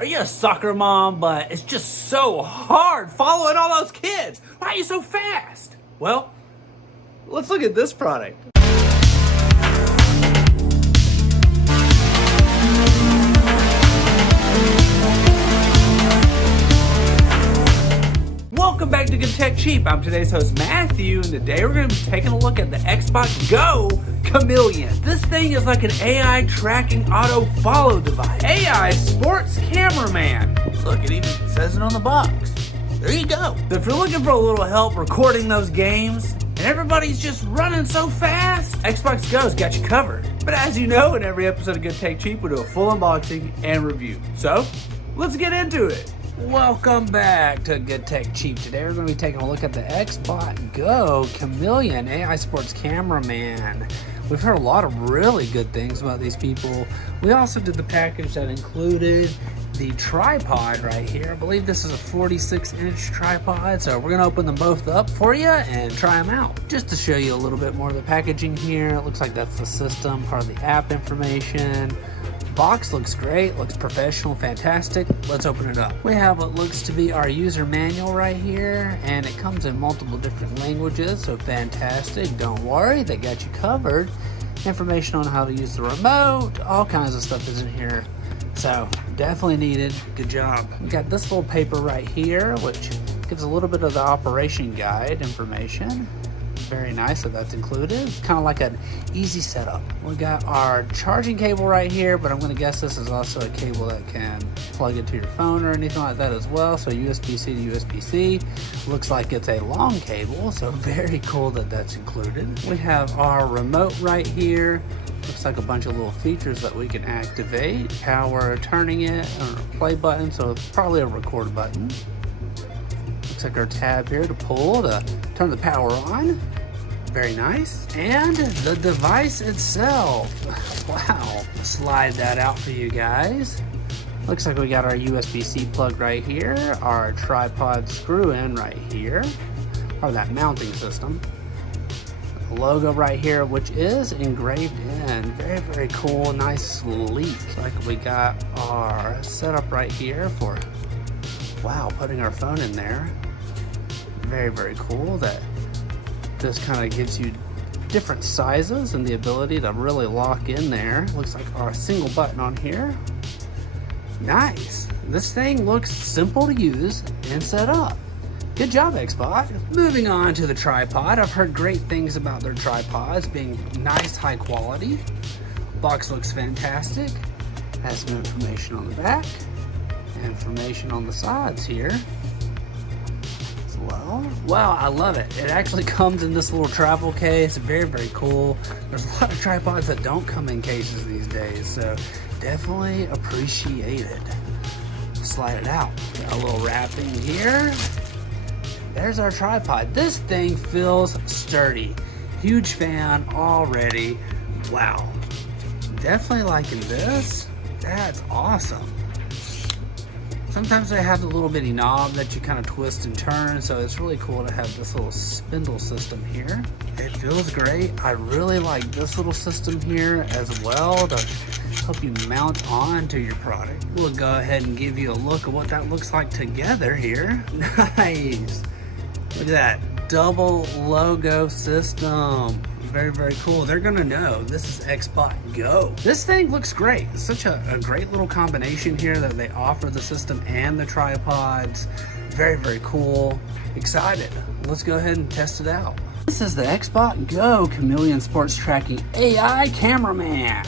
Are you a soccer mom, but it's just so hard following all those kids? Why are you so fast? Well, let's look at this product. Welcome back to Good Tech Cheap. I'm today's host Matthew, and today we're going to be taking a look at the XbotGo Chameleon. This thing is like an AI tracking auto follow device. AI Sports Cameraman. Look, it even says it on the box. There you go. So if you're looking for a little help recording those games, and everybody's just running so fast, XbotGo's got you covered. But as you know, in every episode of Good Tech Cheap, we do a full unboxing and review. So, let's get into it. Welcome back to Good Tech Cheap. Today we're going to be taking a look at the XbotGo Chameleon AI Sports Cameraman. We've heard a lot of really good things about these people. We also did the package that included the tripod right here. I believe this is a 46-inch tripod, so we're going to open them both up for you and try them out. Just to show you a little bit more of the packaging here, it looks like that's the system, part of the app information. Box looks great, looks professional, fantastic. Let's open it up. We have what looks to be our user manual right here, and it comes in multiple different languages, so fantastic. Don't worry, they got you covered. Information on how to use the remote, all kinds of stuff is in here. So definitely needed. Good job. We got this little paper right here, which gives a little bit of the operation guide information. Very nice that that's included. It's kind of like an easy setup. We got our charging cable right here, but I'm going to guess this is also a cable that can plug into your phone or anything like that as well. So USB-C to USB-C. Looks like it's a long cable, so very cool that that's included. We have our remote right here. Looks like a bunch of little features that we can activate. Power turning it, a play button, so it's probably a record button. Looks like our tab here to pull to turn the power on. Very nice. And the device itself. Wow. Slide that out for you guys. Looks like we got our USB-C plug right here, our tripod screw in right here, or that mounting system. The logo right here, which is engraved in. Very, very cool, nice, sleek. Like we got our setup right here for, wow, putting our phone in there. Very, very cool that this kind of gives you different sizes and the ability to really lock in there. Looks like our single button on here. Nice. This thing looks simple to use and set up. Good job, Xbot. Moving on to the tripod. I've heard great things about their tripods being nice, high quality. Box looks fantastic. Has some information on the back. Information on the sides here. Wow, I love it. It actually comes in this little travel case. Very, very cool. There's a lot of tripods that don't come in cases these days, so definitely appreciate it. Slide it out. Got a little wrapping here. There's our tripod. This thing feels sturdy. Huge fan already. Wow. Definitely liking this. That's awesome. Sometimes they have the little bitty knob that you kind of twist and turn, so it's really cool to have this little spindle system here. It feels great. I really like this little system here as well to help you mount on to your product. We'll go ahead and give you a look at what that looks like together here. Nice. Look at that double logo system. Very, very cool. They're gonna know this is XbotGo. This thing looks great. It's such a great little combination here that they offer the system and the tripods. Very, very cool. Excited. Let's go ahead and test it out. This is the XbotGo Chameleon Sports Tracking AI Cameraman.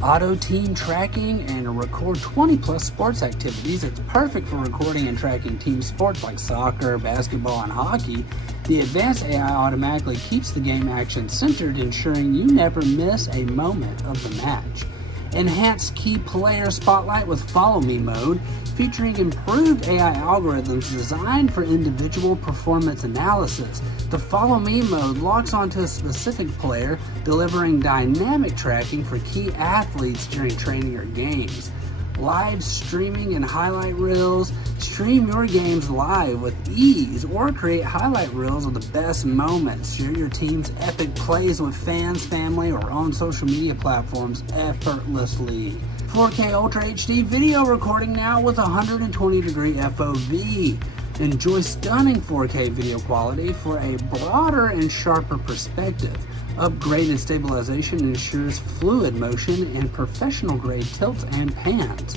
Auto team tracking and record 20 plus sports activities. It's perfect for recording and tracking team sports like soccer, basketball, and hockey. The advanced AI automatically keeps the game action centered, ensuring you never miss a moment of the match. Enhanced key player spotlight with follow me mode, featuring improved AI algorithms designed for individual performance analysis. The follow me mode locks onto a specific player, delivering dynamic tracking for key athletes during training or games. Live streaming and highlight reels. Stream your games live with ease or create highlight reels of the best moments. Share your team's epic plays with fans, family, or on social media platforms effortlessly. 4K Ultra HD video recording now with 120-degree FOV. Enjoy stunning 4K video quality for a broader and sharper perspective. Upgraded stabilization ensures fluid motion and professional-grade tilts and pans.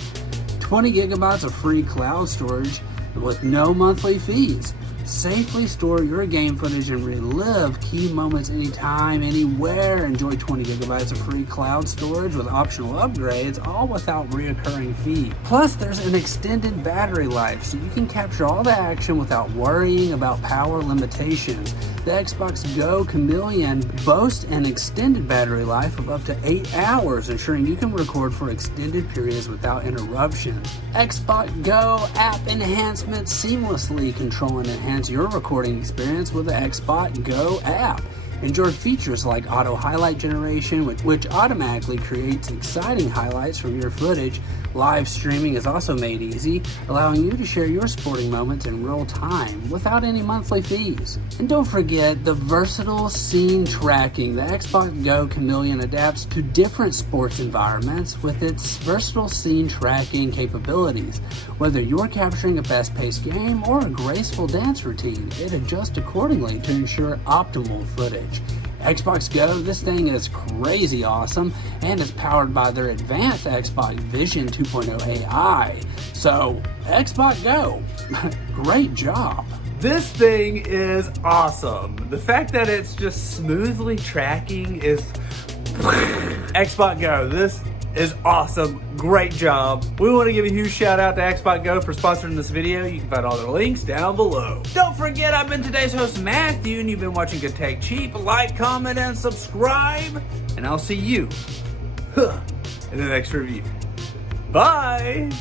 20 gigabytes of free cloud storage with no monthly fees. Safely store your game footage and relive key moments anytime, anywhere. Enjoy 20 gigabytes of free cloud storage with optional upgrades, all without reoccurring fee. Plus, there's an extended battery life, so you can capture all the action without worrying about power limitations. The XbotGo Chameleon boasts an extended battery life of up to 8 hours, ensuring you can record for extended periods without interruptions. XbotGo app enhancements seamlessly control and enhance your recording experience with the XbotGo app. Enjoy features like auto highlight generation, which automatically creates exciting highlights from your footage. Live streaming is also made easy, allowing you to share your sporting moments in real time without any monthly fees. And don't forget the versatile scene tracking. The XbotGo Chameleon adapts to different sports environments with its versatile scene tracking capabilities. Whether you're capturing a fast-paced game or a graceful dance routine, it adjusts accordingly to ensure optimal footage. XbotGo, this thing is crazy awesome and is powered by their advanced Xbot Vision 2.0 AI. So, XbotGo, great job. This thing is awesome. The fact that it's just smoothly tracking is XbotGo. This is awesome. Great job. We want to give a huge shout out to XbotGo for sponsoring this video. You can find all their links down below. Don't forget, I've been today's host, Matthew, and you've been watching Good Tech Cheap. Like, comment, and subscribe. And I'll see you in the next review. Bye.